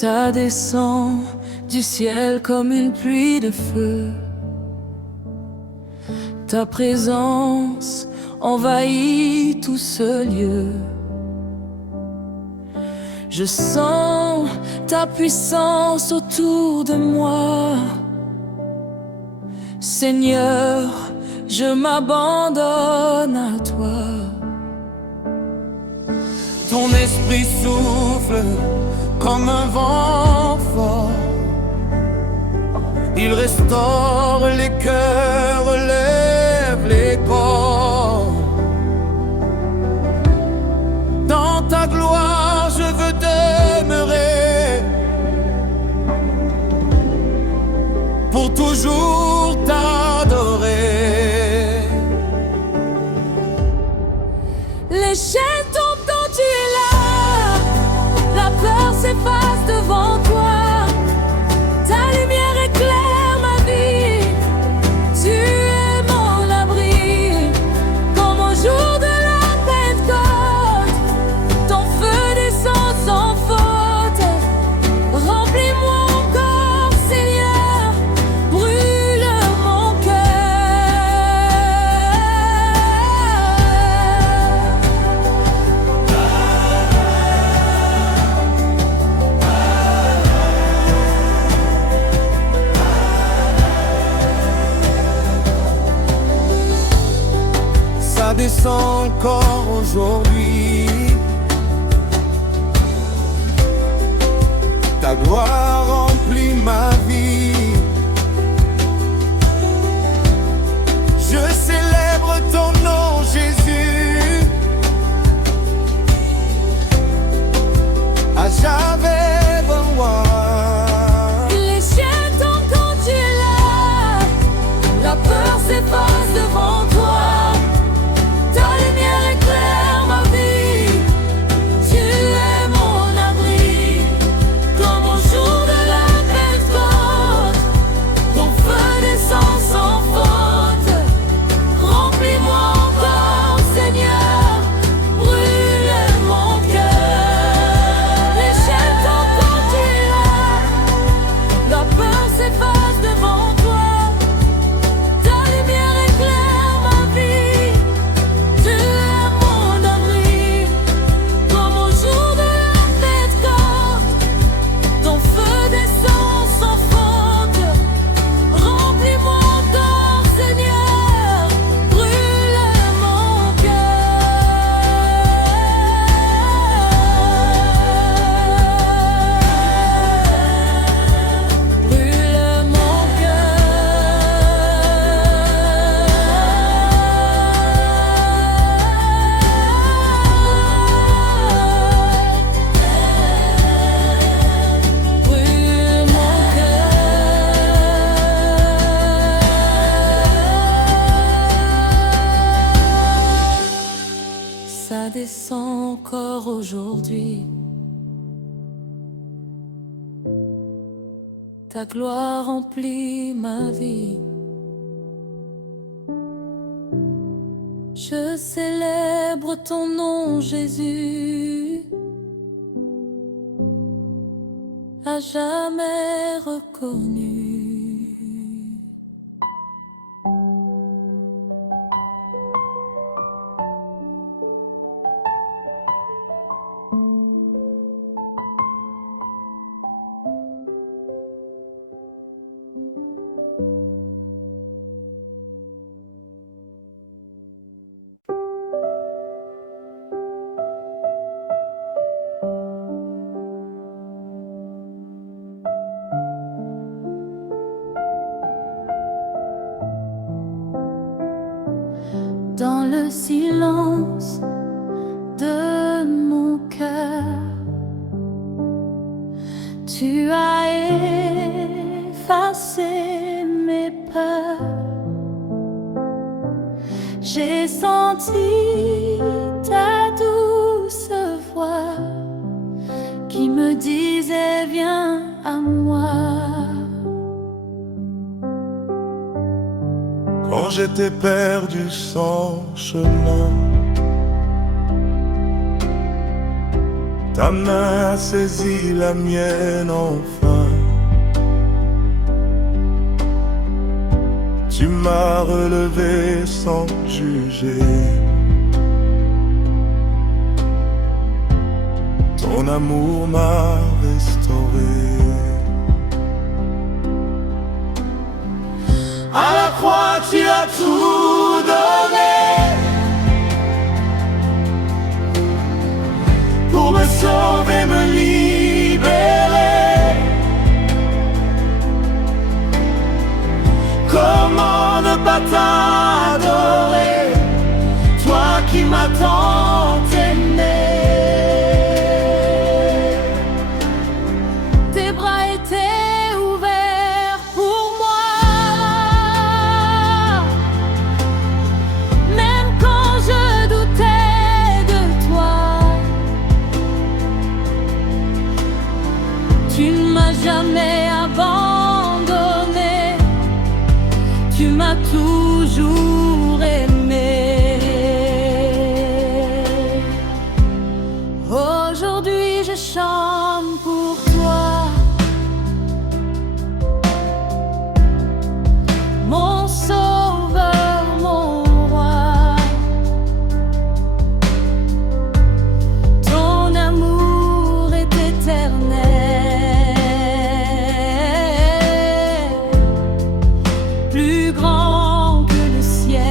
Ça descend du ciel comme une pluie de feu. Ta présence envahit tout ce lieu. Je sens ta puissance autour de moi. Seigneur, je m'abandonne à toi. Ton esprit souffle comme un vent fort. Il restaure les cœurs, relève les corps. Dans ta gloire, je veux demeurer pour toujours t'adorer. Les chaînes tombent quand tu es là. La peur s'efface devant toi. Ta lumière éclaire ma vie. Tu es mon abri. Comme au jour de la Pentecôte. Ton feu descend sans faute. Remplis-moi encore, Seigneur. Brûle mon cœur. Ça descend encore aujourd'hui. Ta gloire remplit ma vie. Je célèbre ton nom, Jésus. À jamais roi. Les chiens tombent quand tu es là. La peur s'efface devant toi. Ta lumière éclaire ma vie. Tu es mon abri. Comme au jour de la Pentecôte. Ton feu descend sans faute. Remplis-moi encore, Seigneur. Brûle mon cœur. Les chiens tombent quand tu es là. La peur s'efface devant toi. Ta lumière éclaire ma vie. Tu es mon abri. Comme au jour de la Pentecôte. Ton feu descend sans faute. Remplis-moi encore, Seigneur. Brûle mon cœur. Brûle mon cœur. Brûle mon cœur. Ça descend encore aujourd'hui. Ta gloire remplit ma vie. Je célèbre ton nom, Jésus, à jamais reconnu. Dans le silence de mon cœur, tu as effacé mes peurs. J'ai senti ta douce voix qui me disait viens à moi. Quand j'étais perdu sans chemin, Ta main a saisi la mienne enfin. Tu m'as relevé sans juger. Ton amour m'a restauré. À la croix tu as tout donné pour me sauver, me libérer. Comment ne pas t'adorer, toi qui m'as tant aimé. Tes bras étaient ouverts pour moi, même quand je doutais de toi. Tu ne m'as jamais abandonné, tu m'as toujours aimé. Aujourd'hui je chante pour toi, mon sauveur, mon roi. Ton amour est éternel, plus grand que le ciel.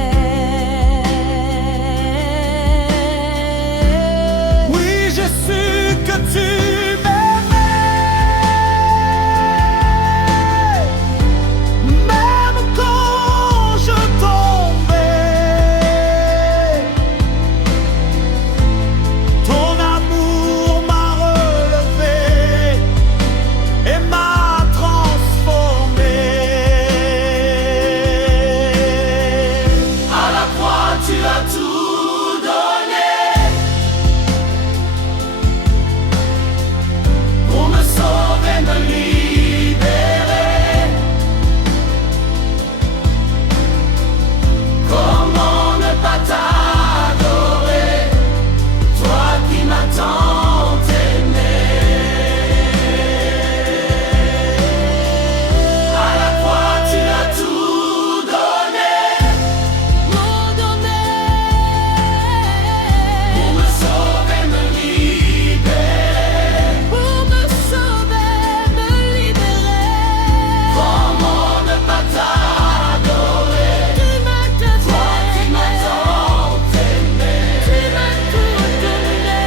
Oui, j'ai su que tu m'aimais, même quand je tombais. Ton amour m'a relevé et m'a transformé. À la croix tu as tout donné pour me sauver, me libérer. Comment ne pas t'adorer, toi qui m'as tant aimé. À la croix tu as tout donné Mon pour me sauver, me libérer. pour me sauver, me libérer. Comment ne pas t'adorer, Tu m'as tout toi qui m'as tant aimé. tu m'as tout donné.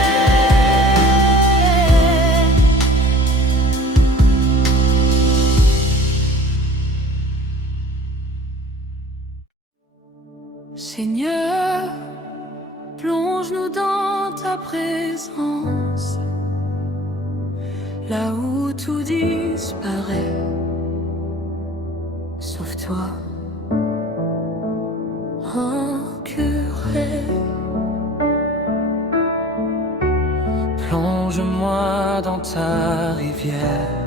Seigneur, plonge-nous dans ta présence, là où tout disparaît, sauf toi, incuré. Plonge-moi dans ta rivière,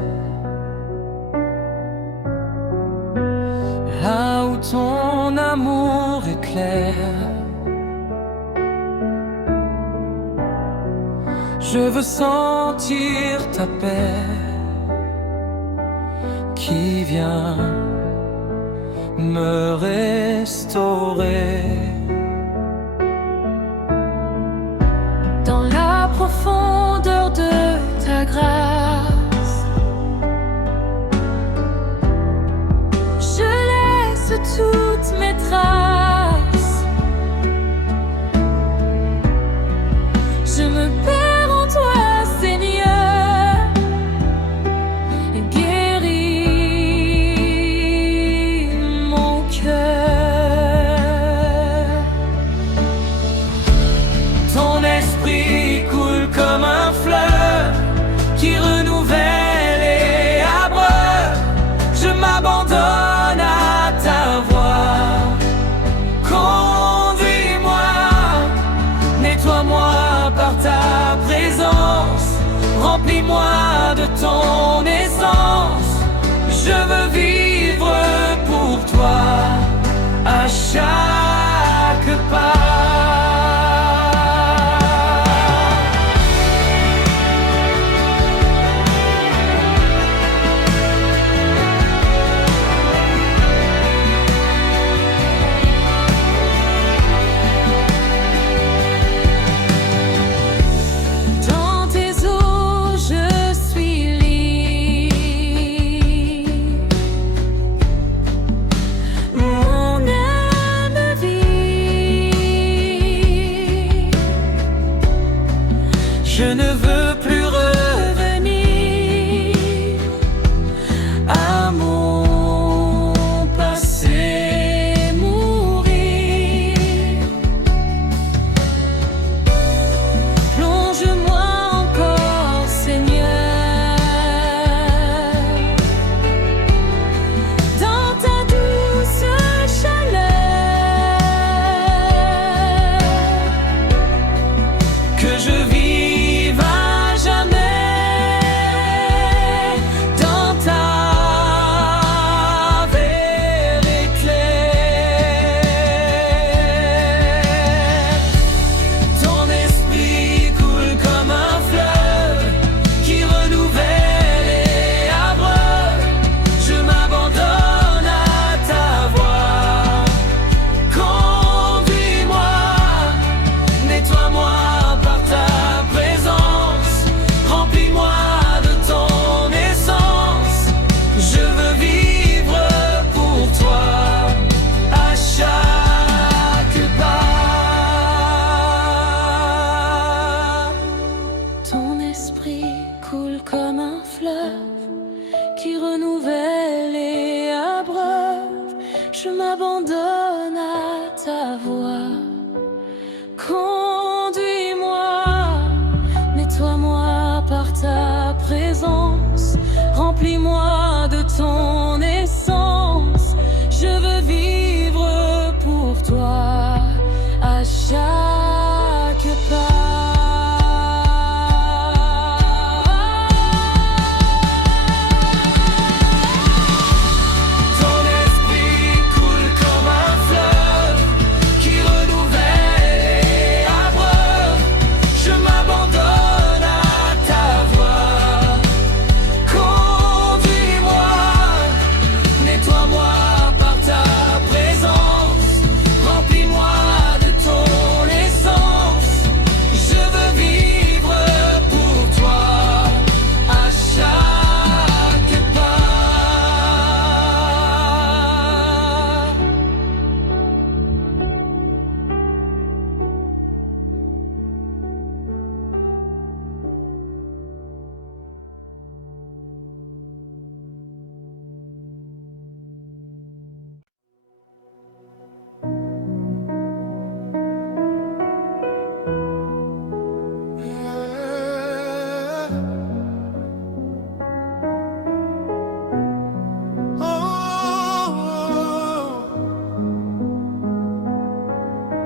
là où ton amour éclaire. Je veux sentir ta paix qui vient me restaurer. Dans la profondeur de ta grâce, je laisse toutes mes traces. Je me perds en toi, Seigneur, et guéris mon cœur. Ton esprit coule comme un fleuve qui renouvelle et abreuve. Je m'abandonne à ta voix. Conduis-moi, nettoie-moi par ta présence. Remplis-moi de ton essence. Je veux vivre pour toi à chaque pas. qui renouvelle et abreuve. Je m'abandonne à ta voix. Conduis-moi, nettoie-moi par ta présence. Remplis-moi de ton essence. Je veux vivre pour toi à chaque pas.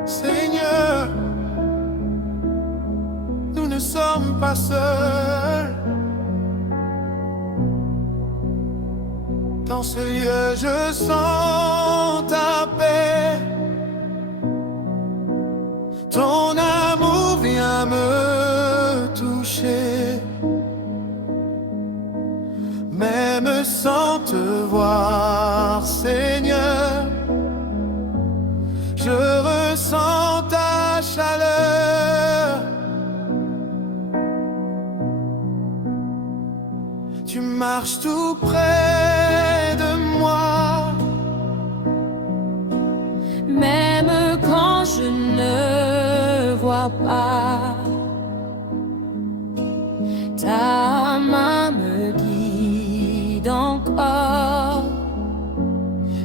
Seigneur, nous ne sommes pas seuls. Dans ce lieu, je sens ta paix. Ton amour vient me toucher. Même sans te voir, Seigneur, je ressens ta chaleur. Tu marches tout près de moi. Même quand je ne vois pas, ta main me guide encore,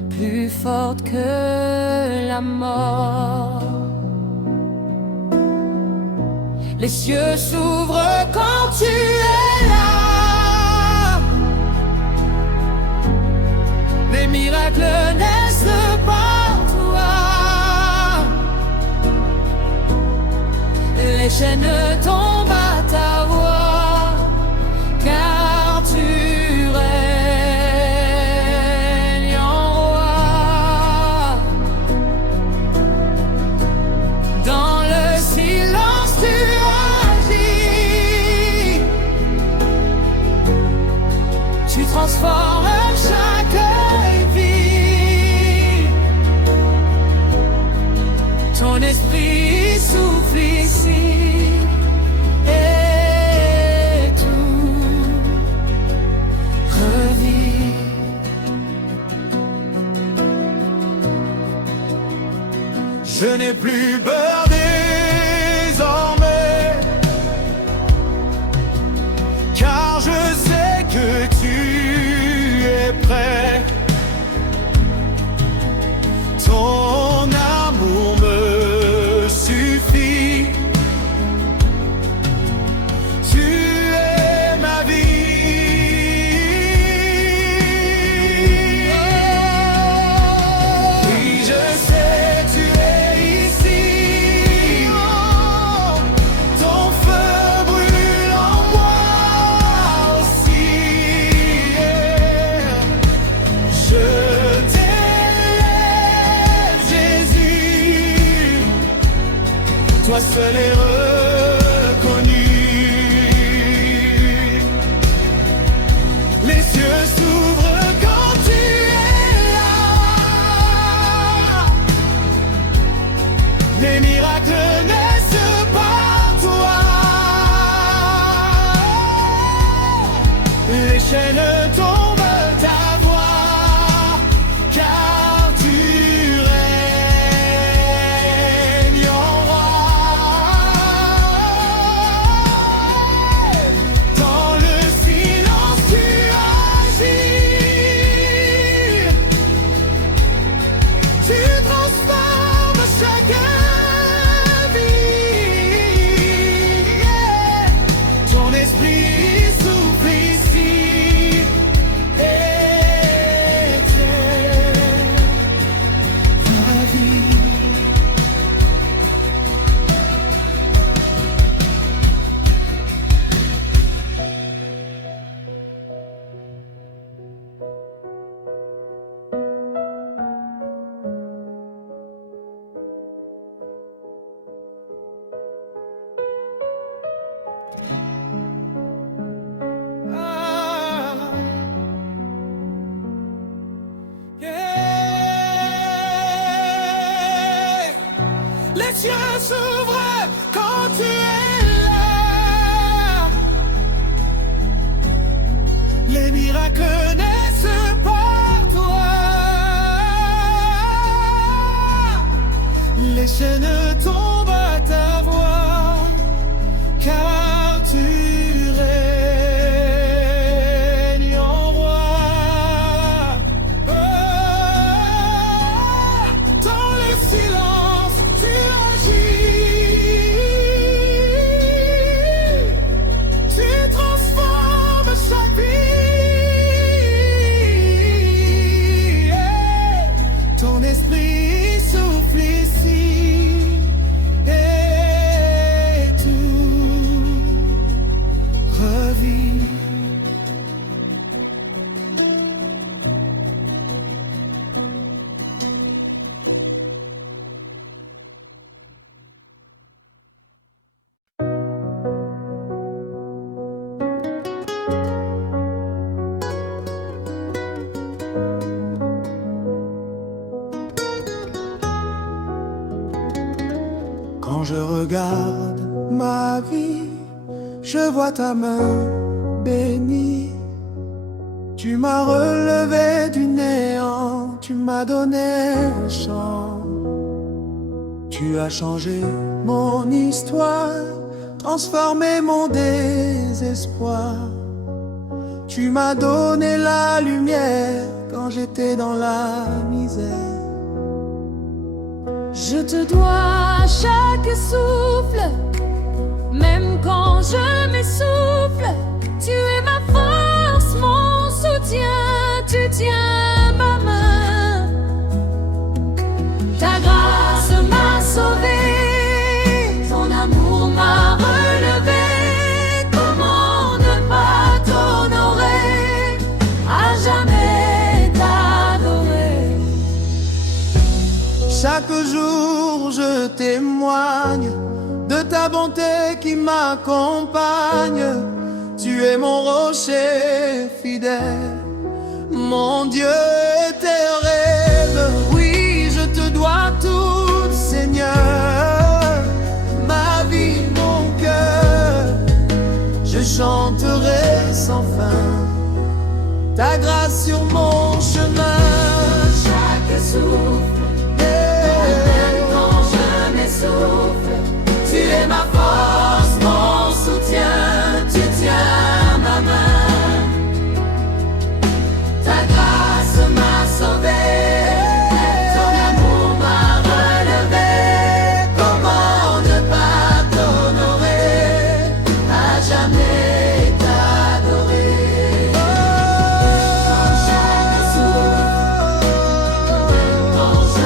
plus forte que la mort. Les cieux s'ouvrent quand tu es là. Les miracles naissent par toi. Les chaînes tombent à ta voix, car tu règnes en roi. Dans le silence tu agis. Tu transformes chaque vie. Ton esprit souffle ici et tout revit. Je n'ai plus peur désormais, car je sais que tu es prêt. Ton amour me suffit. Tu es ma vie. Oui, je sais, tu es ici. Ton feu brûle en moi aussi. Je t'élève, Jésus. Toi seul est reconnu. Les cieux s'ouvrent quand tu es là. Les miracles naissent par toi. Les chaînes tombent à ta voix, car tu règnes en roi. Dans le silence tu agis. les cieux s'ouvrent quand tu es là. Les miracles naissent par toi. Les chaînes tombent à ta voix, car tu règnes en roi. Oh, dans le silence, tu agis. Tu transformes chaque vie. Ton esprit souffle ici. Et tout revit. Quand je regarde ma vie, je vois ta main bénie. Tu m'as relevé du néant, tu m'as donné un chant. Tu as changé mon histoire, transformé mon désespoir. Tu m'as donné la lumière quand j'étais dans la misère. Je te dois chaque souffle, même quand je m'essouffle. Tu es ma force, mon soutien, tu tiens ma main. Ta grâce m'a sauvé, ton amour m'a relevé. Comment ne pas t'honorer, à jamais t'adorer. Chaque jour je témoigne de ta bonté qui m'accompagne. Tu es mon rocher fidèle, mon Dieu éternel. Oui, je te dois tout, Seigneur, ma vie, mon cœur. Je chanterai sans fin ta grâce sur mon chemin. Chaque souffle, souffle. Tu es ma force, mon soutien, tu tiens ma main. Ta grâce m'a sauvé, ton amour m'a relevé. Comment ne pas t'honorer, à jamais t'adorer. Dans chaque souffle, quand je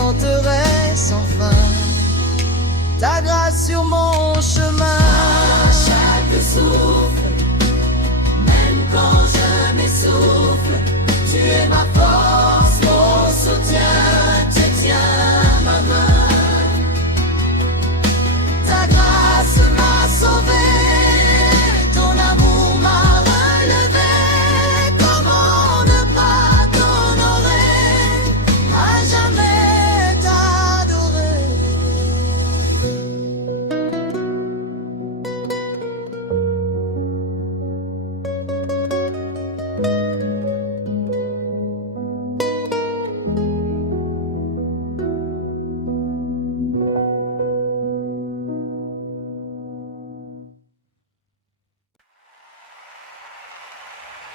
chanterai sans fin ta grâce sur mon chemin. À chaque souffle, même quand je m'essouffle, tu es ma force, mon soutien, tu tiens ma main. Ta grâce m'a sauvé, ton amour m'a relevé. Comment ne pas t'honorer, à jamais t'adorer.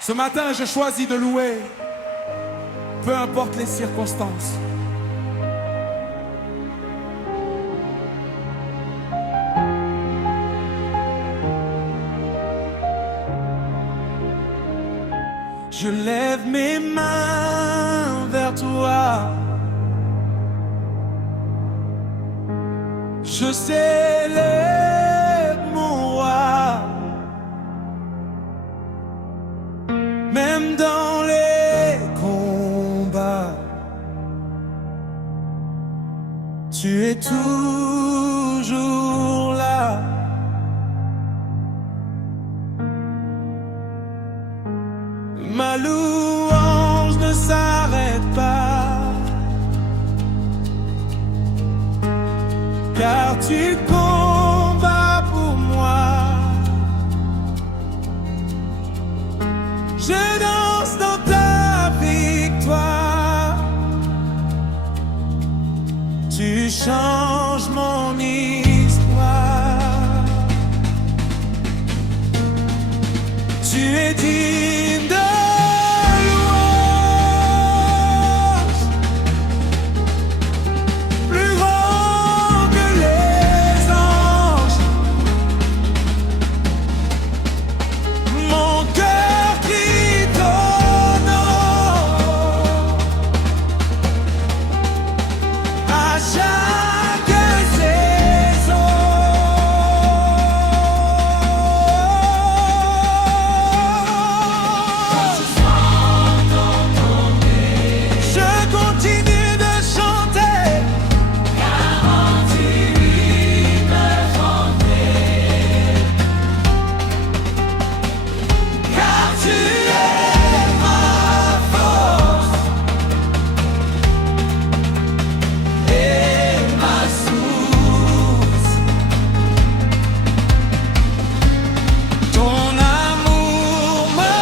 Ce matin, je choisis de louer, peu importe les circonstances. Je lève mes mains vers toi. Je célèbre mon roi. Même dans les combats, tu es toujours là. Ma louange ne s'arrête pas, car tu combats pour moi. Je danse dans ta victoire. Tu changes mon histoire. Tu es digne de louange, plus grand que les anges. Mon cœur crie ton nom. À chaque saison, je continue de chanter, car tu me chanter, car tu es ma force et ma source. Ton amour me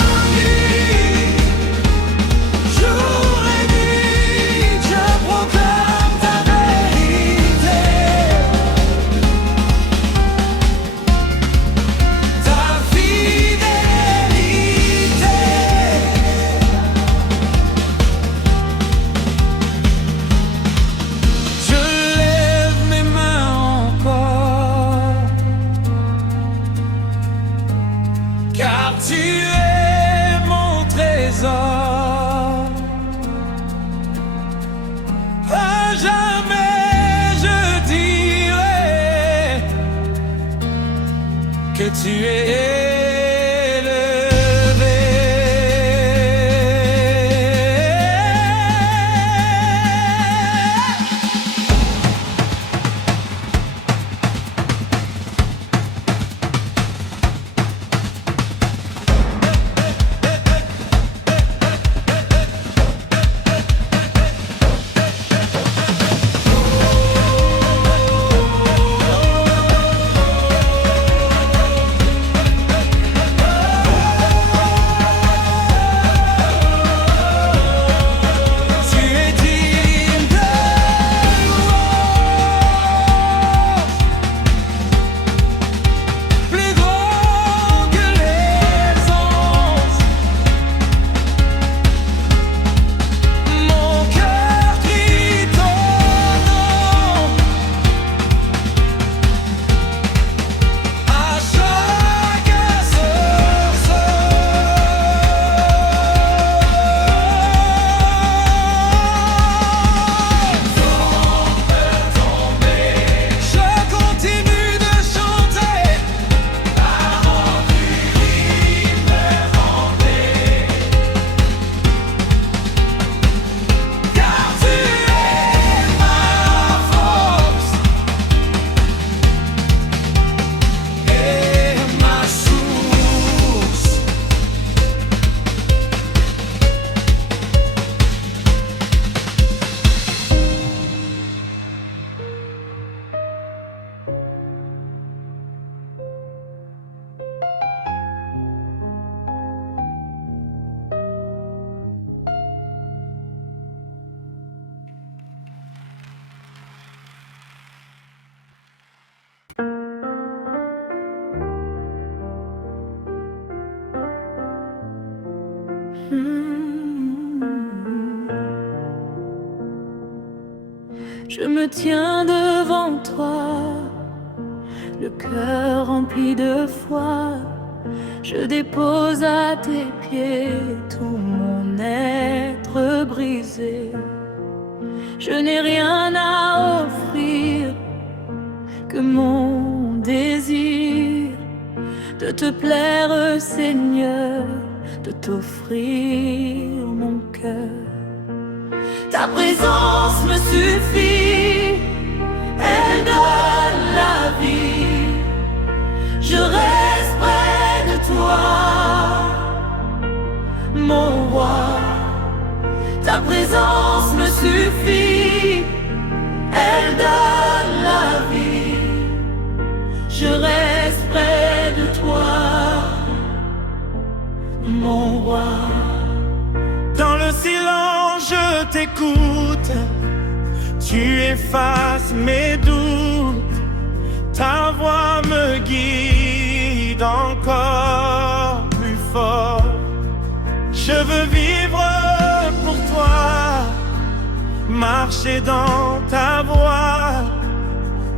remplit, jour et nuit, je proclame ta vérité, ta fidélité. Je lève mes mains encore, car tu es mon trésor. À jamais je dirai que tu es Je me tiens devant toi, le cœur rempli de foi. Je dépose à tes pieds tout mon être brisé. Je n'ai rien à offrir que mon désir de te plaire, Seigneur, de t'offrir mon cœur. Ta présence me suffit, elle donne la vie. Je reste près de toi, mon roi. Ta présence me suffit, elle donne la vie. Je reste près de toi, mon roi. Dans le silence, je t'écoute. Tu effaces mes doutes. Ta voix me guide encore plus fort. Je veux vivre pour toi, marcher dans ta voie,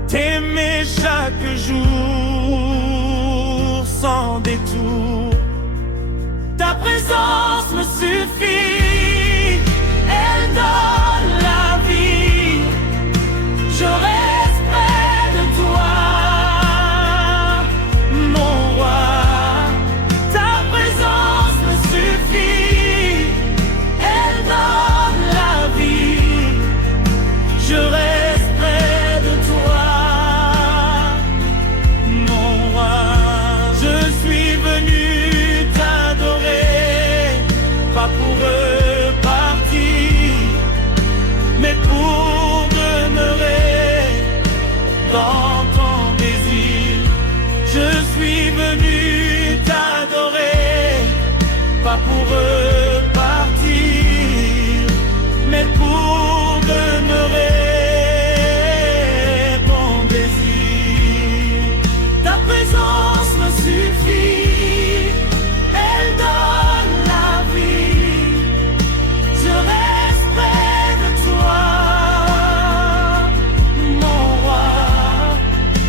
t'aimer chaque jour sans détour. Ta présence me suffit, elle donne la vie. Je reste près de toi, mon roi. Ta présence me suffit, elle donne la vie. Je reste près de toi, mon roi. Je suis venu pas pour repartir, mais pour demeurer dans ton désir. Je suis venu t'adorer, pas pour repartir, mais pour demeurer ton désir. Ta présence me suffit, elle donne la vie. Je reste près de toi, mon roi.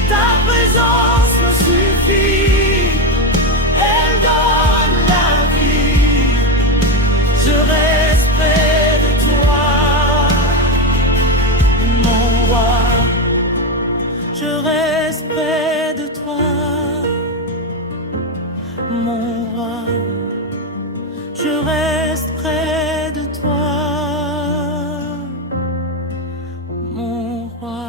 Ta présence me suffit, elle donne la vie. Je reste près de toi, mon roi. Je reste près de toi, mon roi. Je reste près de toi, mon roi.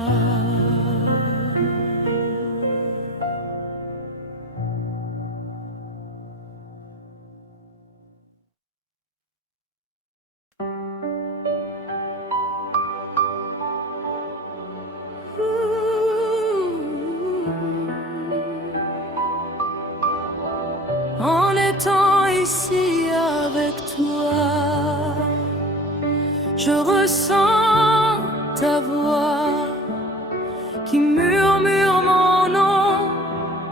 En étant ici avec toi, je ressens ta voix qui murmure mon nom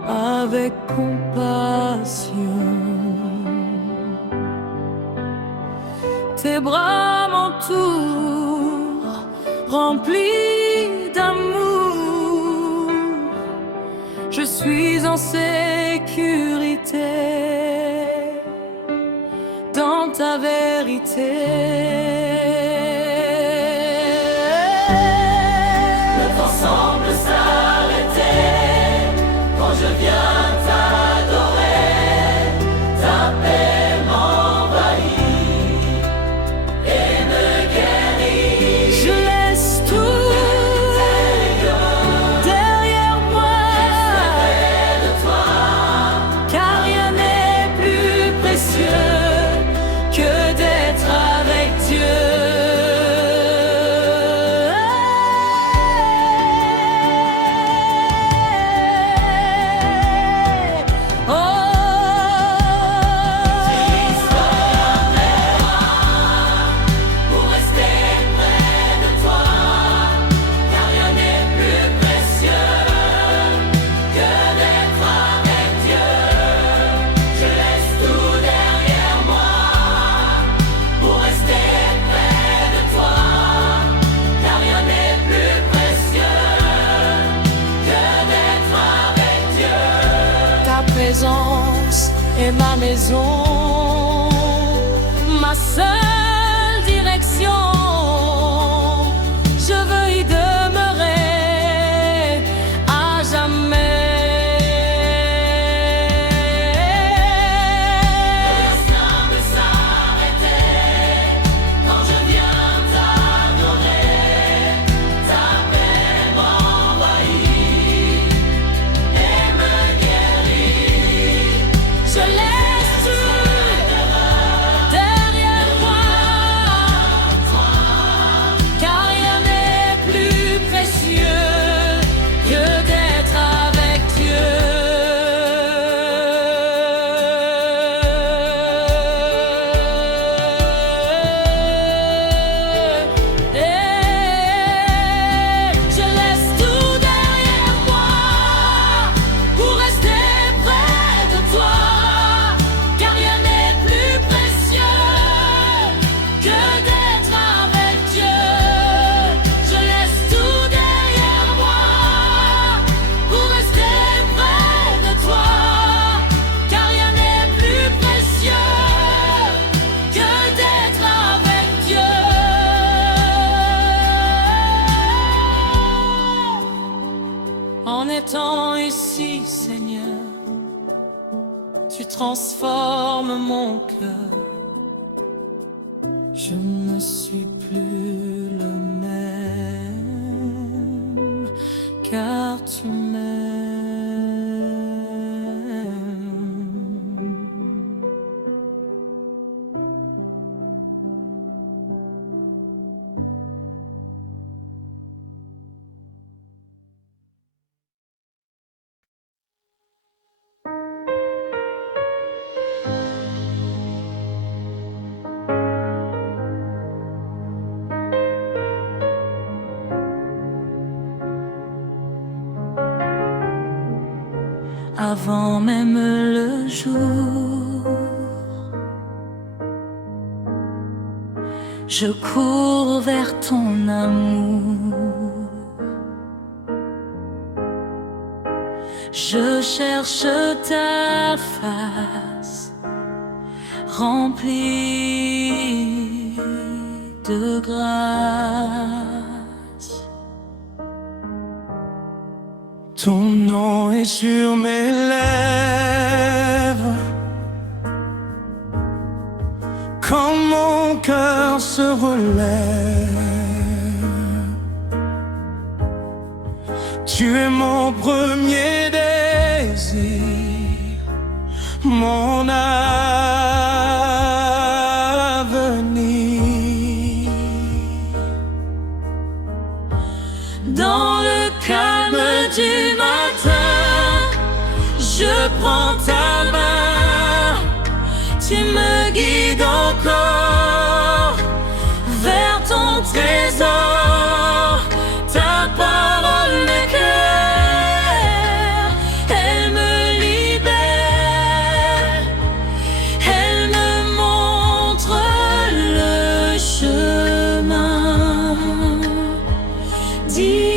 avec compassion. Tes bras m'entourent, remplis d'amour. Je suis en sécurité dans ta vérité. Le temps semble s'arrêter quand je viens t'adorer. Ta paix m'envahit et me guérit. Je laisse tout derrière moi, près de toi, car rien n'est plus précieux que d'être avec Dieu. est ma maison, ma seule direction. Je veux y demeurer à jamais. Laisse-la me s'arrêter quand je viens t'adorer. Ta paix m'envahit et me guérit. Je laisse tout derrière moi, car rien n'est plus précieux que d'être avec Dieu. Je laisse tout derrière moi pour rester près de toi, car rien n'est plus précieux que d'être avec Dieu. Je laisse tout derrière moi pour rester près de toi, car rien n'est plus précieux que d'être avec Dieu. En étant ici, Seigneur, tu transformes mon cœur. Je ne suis plus le même, car tu m'aimes. Avant même le jour, je cours vers ton amour. Je cherche ta face remplie de grâce. Ton nom est sur mes lèvres. Quand mon cœur se relève, tu es mon premier désir, mon avenir. Dans le calme du matin, je prends ta main, tu me guides encore vers ton trésor. Ta parole m'éclaire, elle me libère, elle me montre le chemin divin.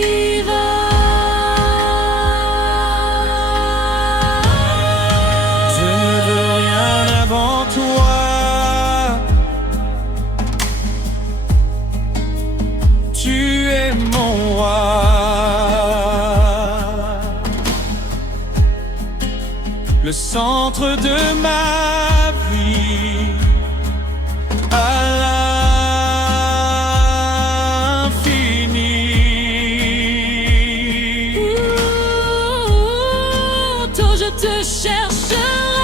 Je ne veux rien avant toi. Tu es mon roi. Le centre de ma vie, à l'infini. Tôt je te chercherai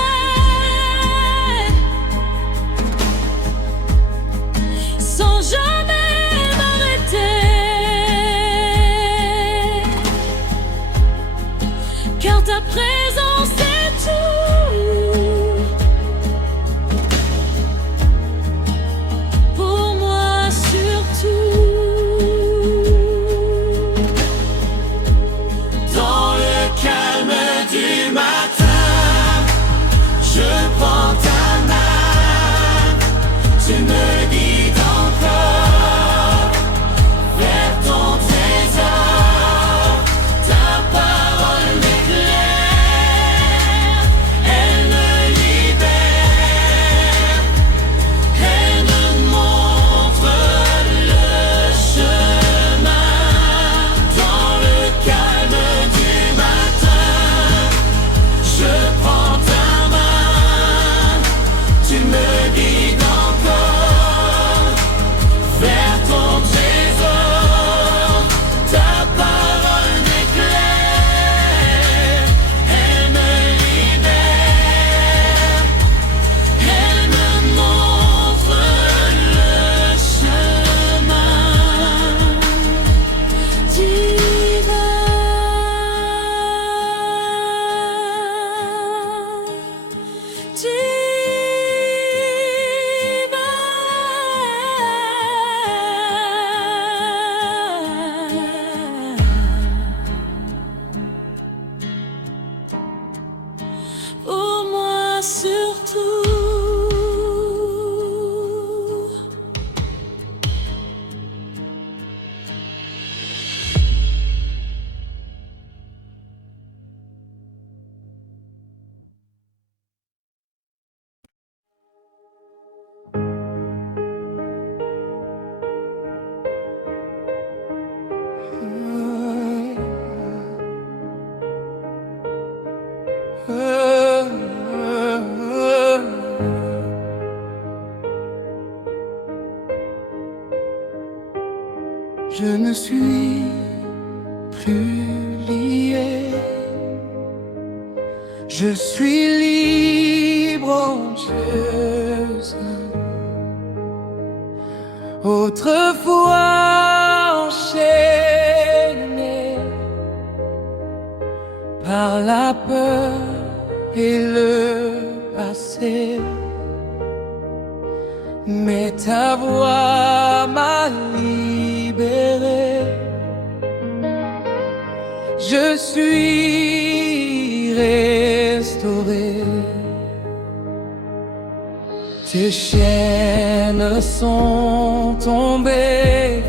sans jamais m'arrêter, car ta présence est tout suis plus lié. Je suis libre en Jésus. Autrefois enchaîné par la peur et le passé, mais ta voix m'a libéré. Je suis restauré. Tes chaînes sont tombées,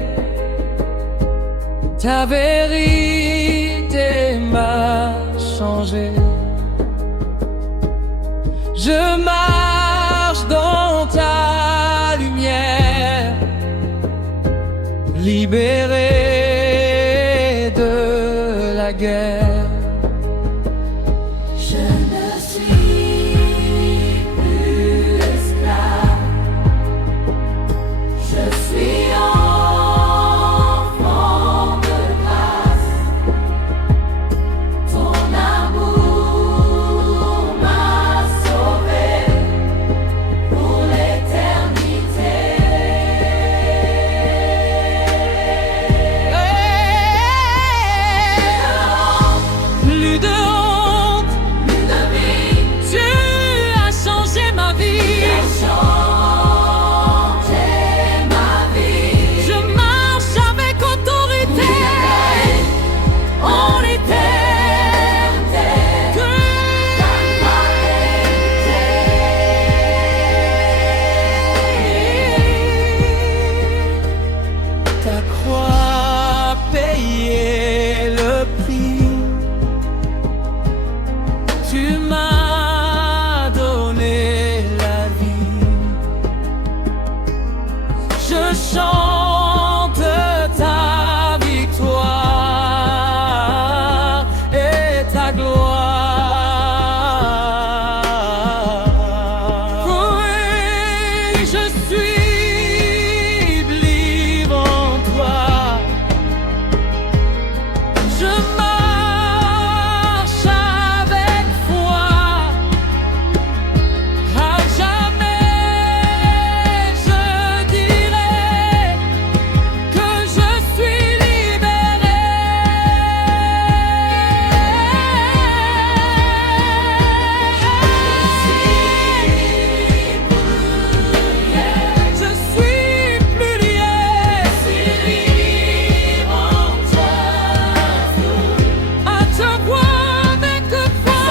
ta vérité m'a changé. Je marche dans ta lumière, libéré de la guerre. Je ne suis plus esclave, je suis enfant de grâce. Ton amour m'a sauvé pour l'éternité. Plus de honte, Plus de vie, tu as changé ma vie. changé ma vie. Je marche avec autorité en éternité. Ta croix payait le prix. Tu m'as donné la vie. Je chante ta victoire et ta gloire. Oui, je suis libre en toi. Je marche avec foi. À jamais je dirai que je suis libéré. Je suis plus lié. À te voir avec foi.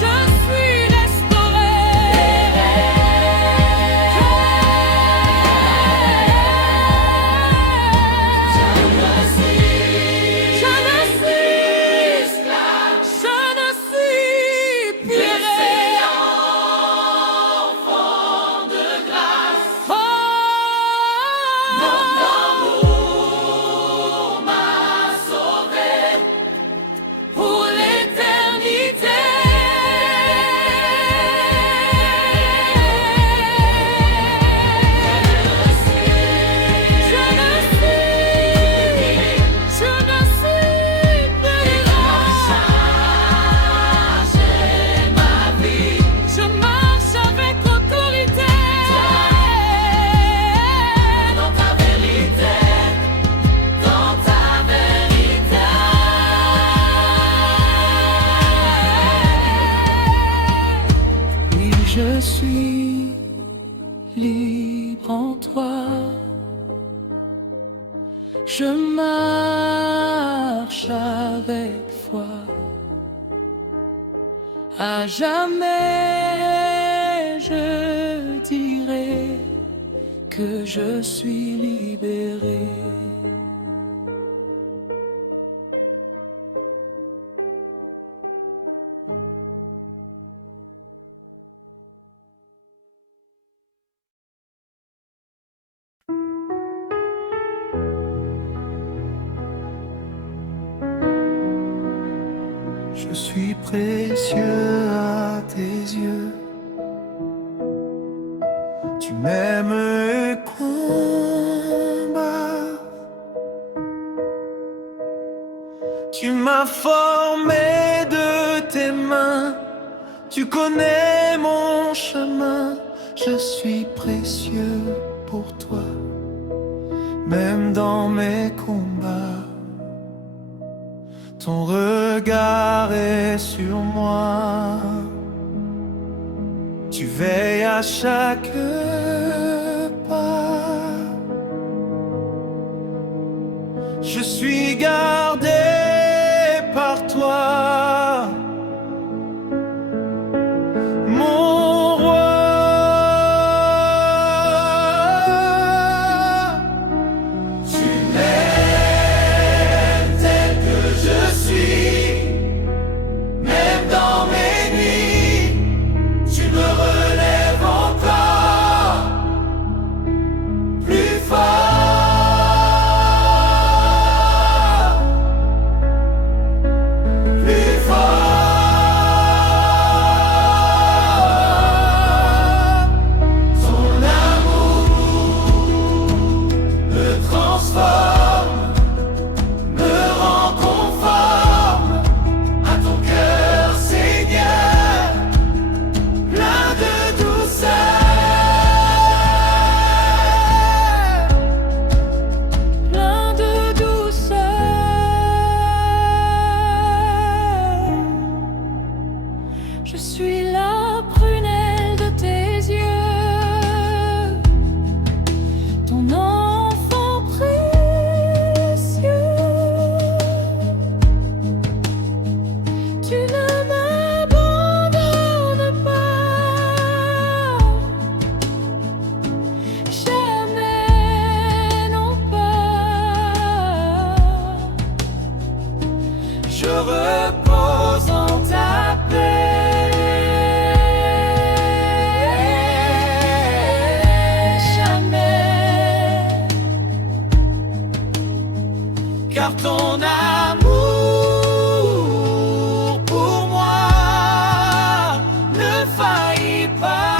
Je suis restauré. Je ne suis plus enfant de grâce. Pour l'éternité. Je ne suis plus ma vie. Je marche avec autorité Dans ta vérité, dans ta vérité. Oui, je suis libre en toi. Je marche avec foi. À jamais je dirai que je suis libéré. Je suis précieux à tes yeux. Tu m'aimes combat. Tu m'as formé de tes mains, tu connais mon chemin. Je suis précieux pour toi, même dans mes combats. Ton regard est sur moi, tu veilles à chaque pas. Je suis gardé par toi, mon roi. Tu m'aimes tel que je suis, même dans mes nuits, tu me relèves encore plus fort, plus fort. Ton amour me transforme, me rend conforme à ton cœur, Seigneur, plein de douceur, plein de douceur. Je suis la prunelle de tes yeux, ton enfant précieux. Tu ne m'abandonnes pas, jamais non pas. je repose en ta paix. Jamais. Car ton amour pour moi ne faillit pas.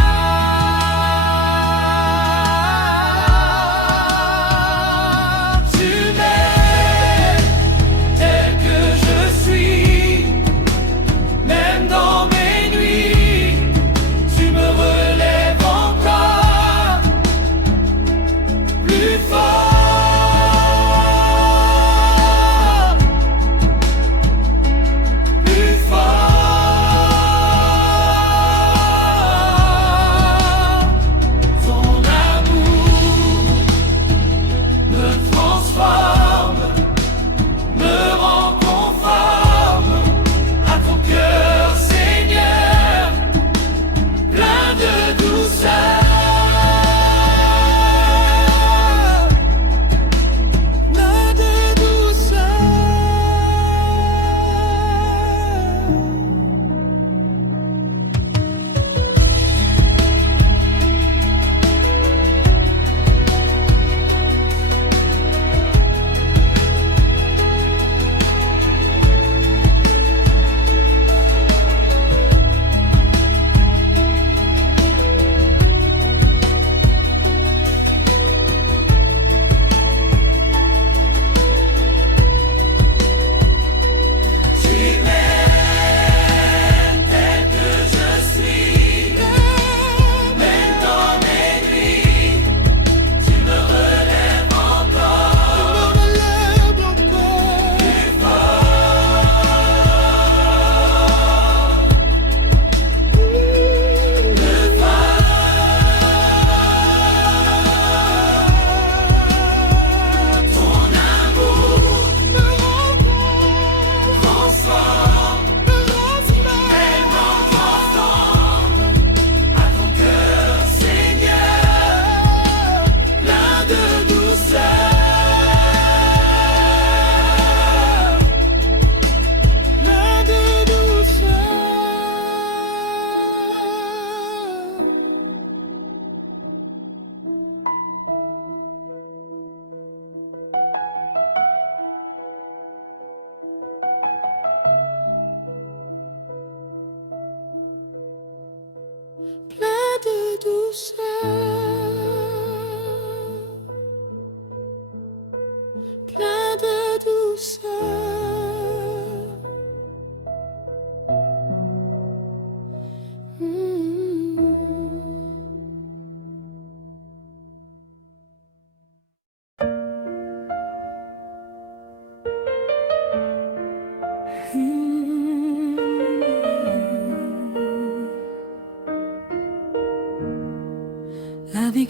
Tu m'aimes tel que je suis, même dans mes nuits, tu me relèves encore plus fort,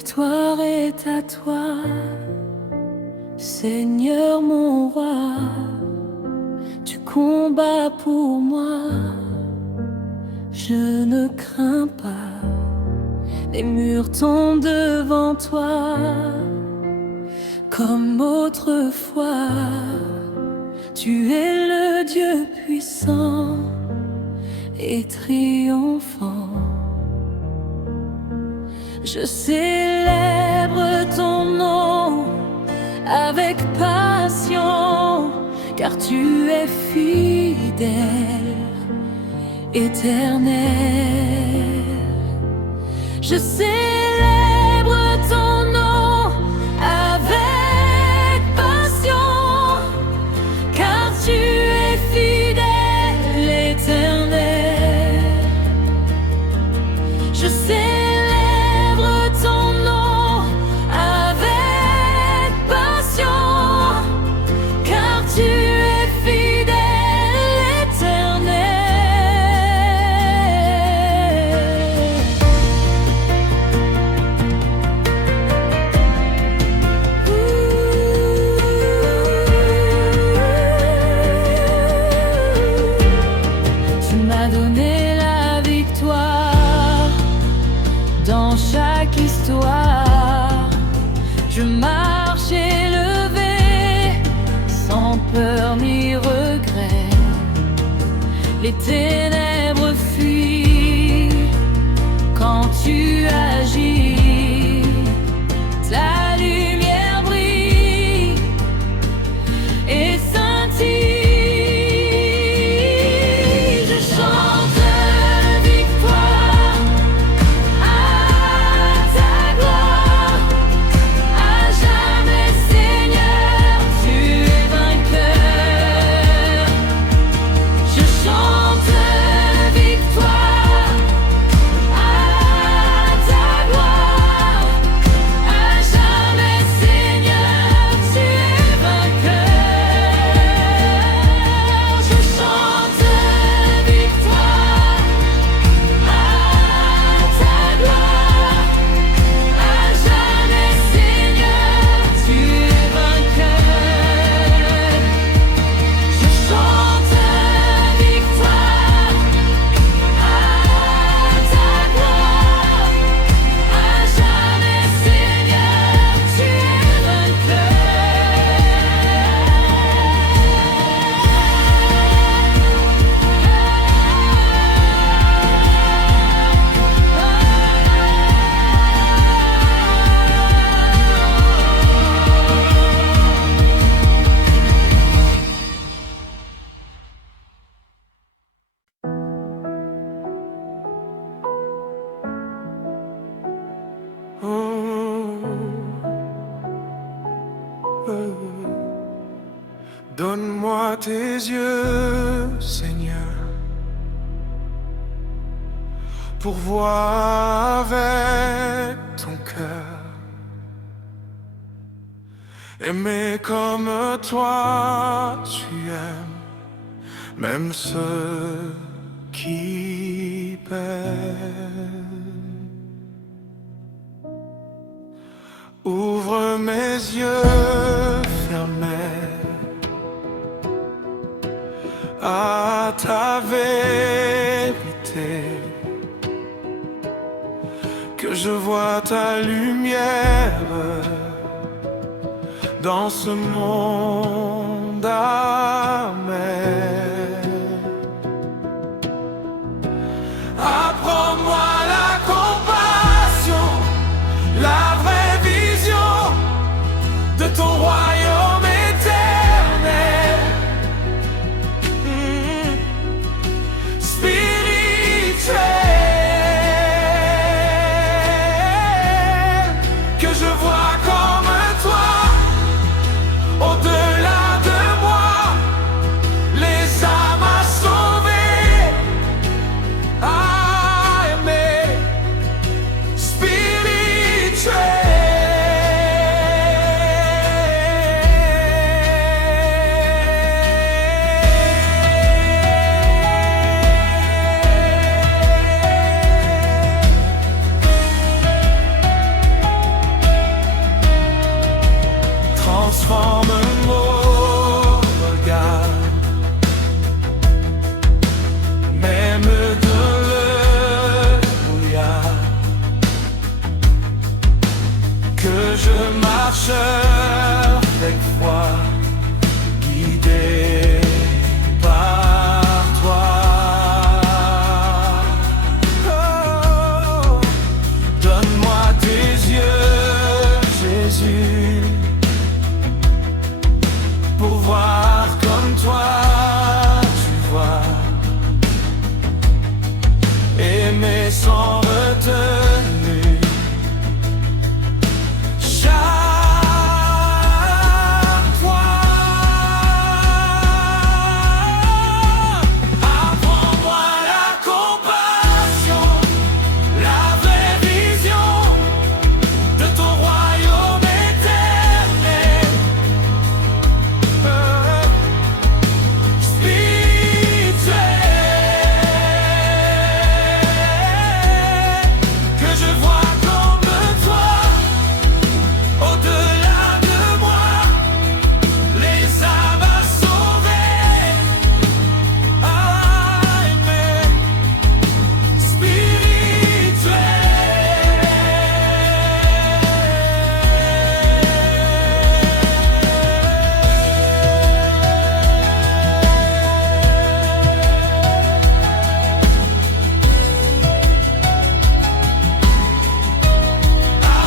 victoire est à toi, Seigneur mon roi. Tu combats pour moi, je ne crains pas. Les murs tombent devant toi, comme autrefois. Tu es le Dieu puissant et triomphant. Je célèbre ton nom avec passion, car tu es fidèle, éternel. Je célèbre ton nom avec passion, car tu es fidèle, éternel. Je célèbre ton nom avec passion, car tu es fidèle, éternel. Tu m'as donné la victoire dans chaque histoire. Je marche élevé, sans peur ni regret. Les ténèbres fuient quand tu agis. Ta lumière brille et scintille. Je chante victoire à ta gloire. À jamais, Seigneur, tu es vainqueur. Je chante victoire à ta gloire. À jamais, Seigneur, tu es vainqueur. Je chante victoire à ta gloire. À jamais, Seigneur, tu es vainqueur. Je chante victoire à ta gloire. À jamais, Seigneur, tu es Donne-moi tes yeux, Seigneur, pour voir avec ton cœur. Aimer comme toi tu aimes, même ceux qui peinent. Ouvre mes yeux fermés à ta vérité, que je vois ta lumière dans ce monde amer. Apprends-moi la compassion, la vraie vision de ton royaume éternel. Spirituel, que je vois comme toi, au-delà de moi, transforme mon regard, même dans le brouillard, que je marche avec foi, guidé par toi. Oh, donne-moi tes yeux, Jésus, pour voir comme toi tu vois, aimer sans retenue. Chaque fois, apprends-moi la compassion, la vraie vision de ton royaume éternel. Spirituel, que je vois comme toi, au-delà de moi, les âmes à sauver, à aimer.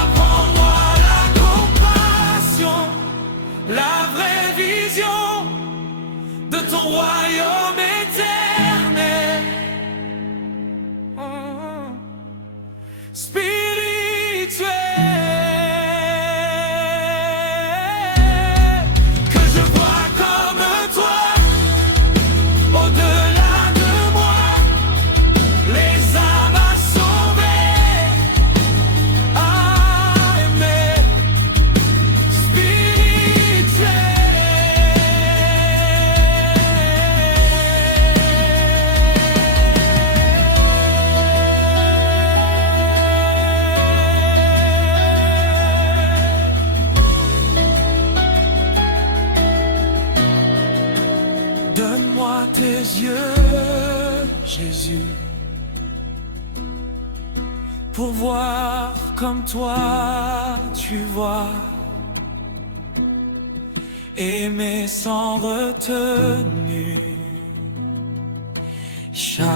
Apprends-moi la compassion, la vraie vision de ton royaume éternel. Spirituel, que je vois comme toi, au-delà de moi, les âmes à sauver, à aimer. Donne-moi tes yeux, Jésus, pour voir comme toi tu vois, aimer sans retenue. Chaque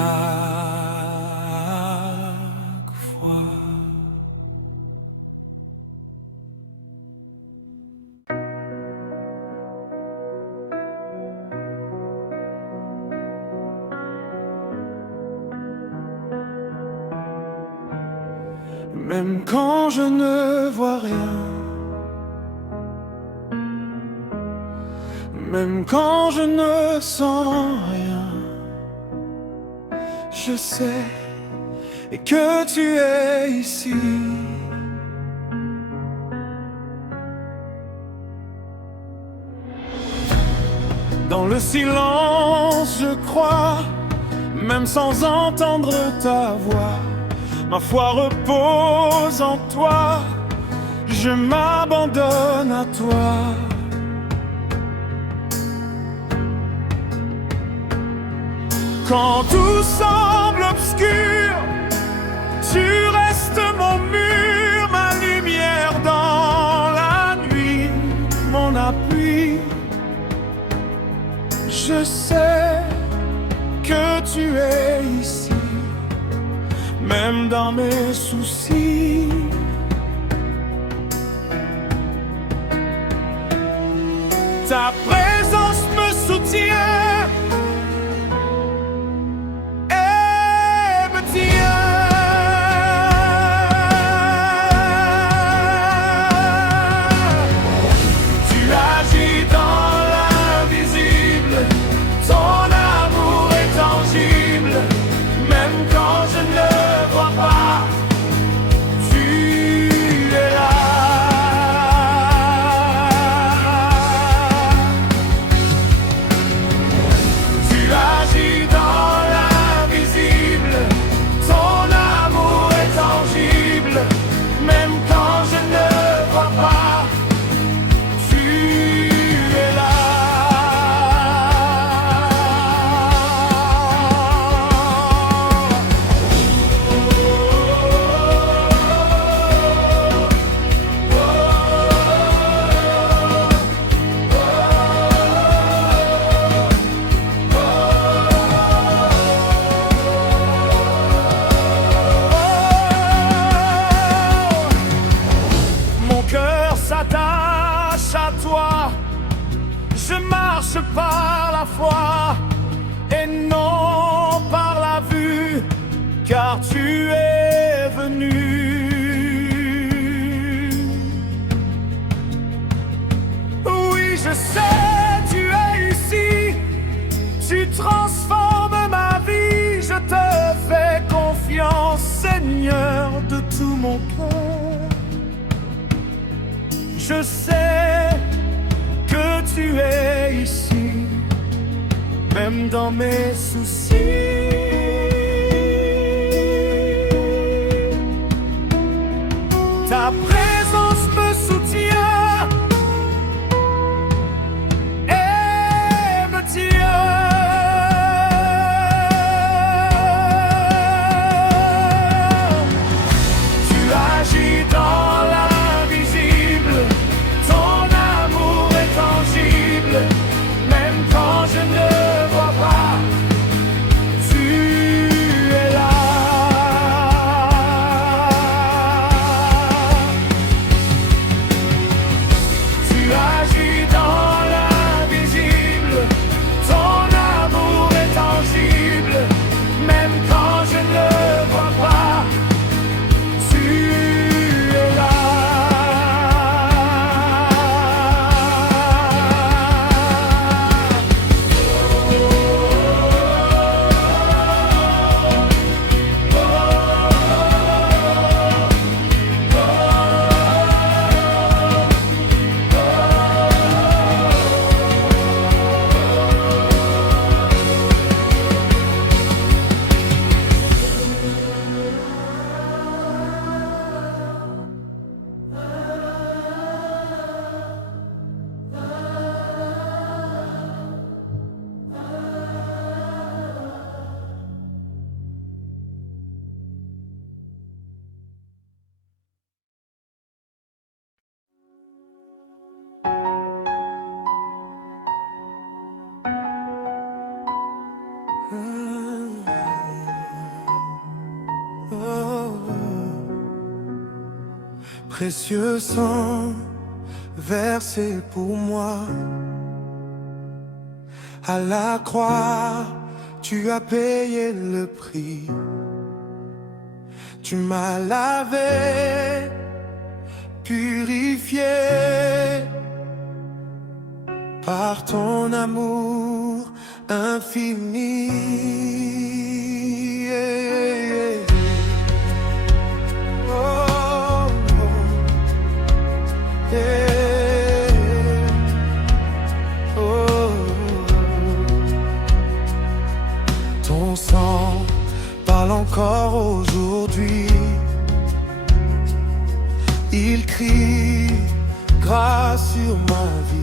fois. Même quand je ne vois rien, même quand je ne sens rien, je sais que tu es ici. Dans le silence, je crois, même sans entendre ta voix, ma foi repose en toi, je m'abandonne à toi. Quand tout semble obscur, tu restes mon mur, ma lumière dans la nuit, mon appui. Je sais que tu es ici, même dans mes soucis. Ta présence me soutient et me tient. Tu agis dans l'invisible, ton amour est tangible, même quand je ne vois pas, tu es là. je marche par la foi et non par la vue, car tu es venu. Oui, je sais, tu es ici, tu transformes ma vie, je te fais confiance, Seigneur, de tout mon cœur. Je sais que tu es ici, même dans mes soucis. Ta présence me soutient et me tient. Tu agis dans l'invisible, ton amour est tangible, même quand je ne vois pas, tu es là. Tu agis dans l'invisible, ton amour est tangible, même quand je ne vois pas, tu es là. Précieux sang versé pour moi, à la croix, tu as payé le prix. Tu m'as lavé, purifié par ton amour infini. Oh, oh. Ton sang parle encore aujourd'hui. Il crie grâce sur ma vie.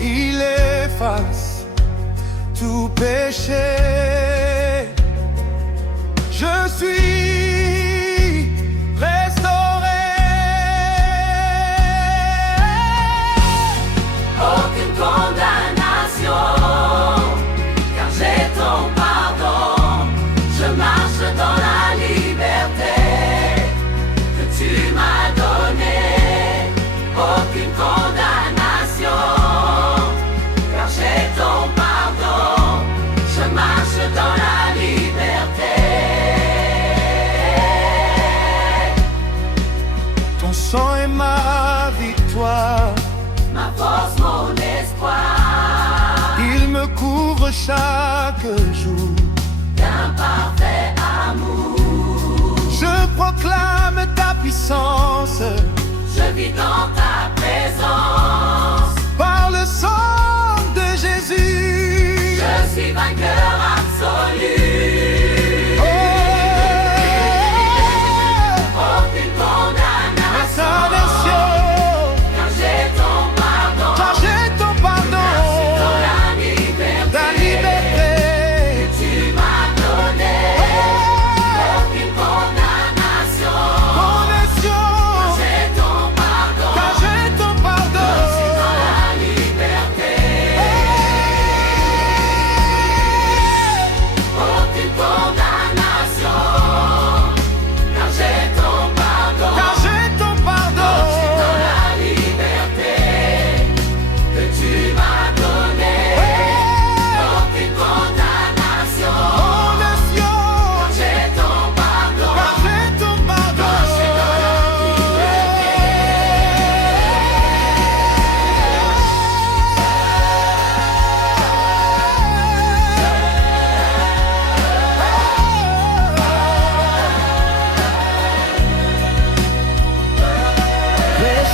Il efface tout péché. Je suis restauré. Aucune condamnation, car j'ai ton pardon. Je marche dans la liberté que tu m'as donnée. Aucune condamnation, car j'ai ton pardon. Je marche dans la liberté. Ton sang est ma victoire, Ma force, mon espoir, il me couvre chaque jour. d'un parfait amour. Je proclame ta puissance Je vis dans ta présence. par le sang de Jésus. Je suis vainqueur absolu. Aucune condamnation, car j'ai ton pardon. Car j'ai ton pardon, Dans la liberté ta liberté. que tu m'as donnée. Aucune condamnation, Conversion, j'ai ton pardon.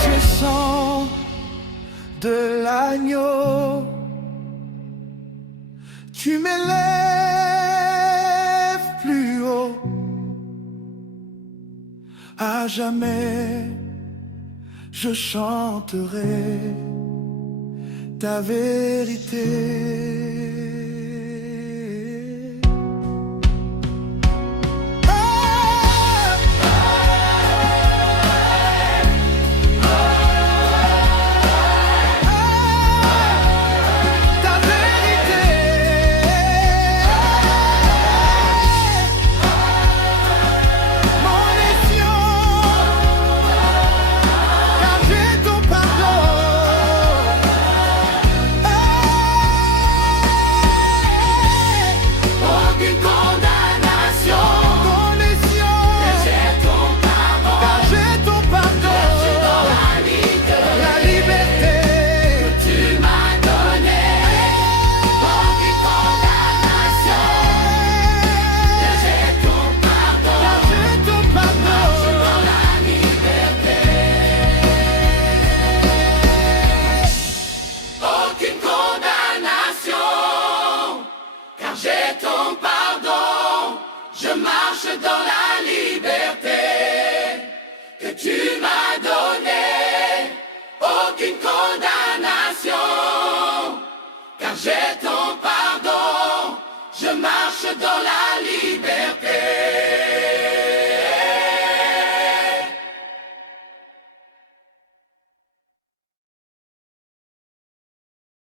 Je sens de l'agneau. Tu m'élèves plus haut. À jamais, je chanterai ta vérité. Je marche dans la liberté que tu m'as donnée. Aucune condamnation, car j'ai ton pardon. Je marche dans la liberté.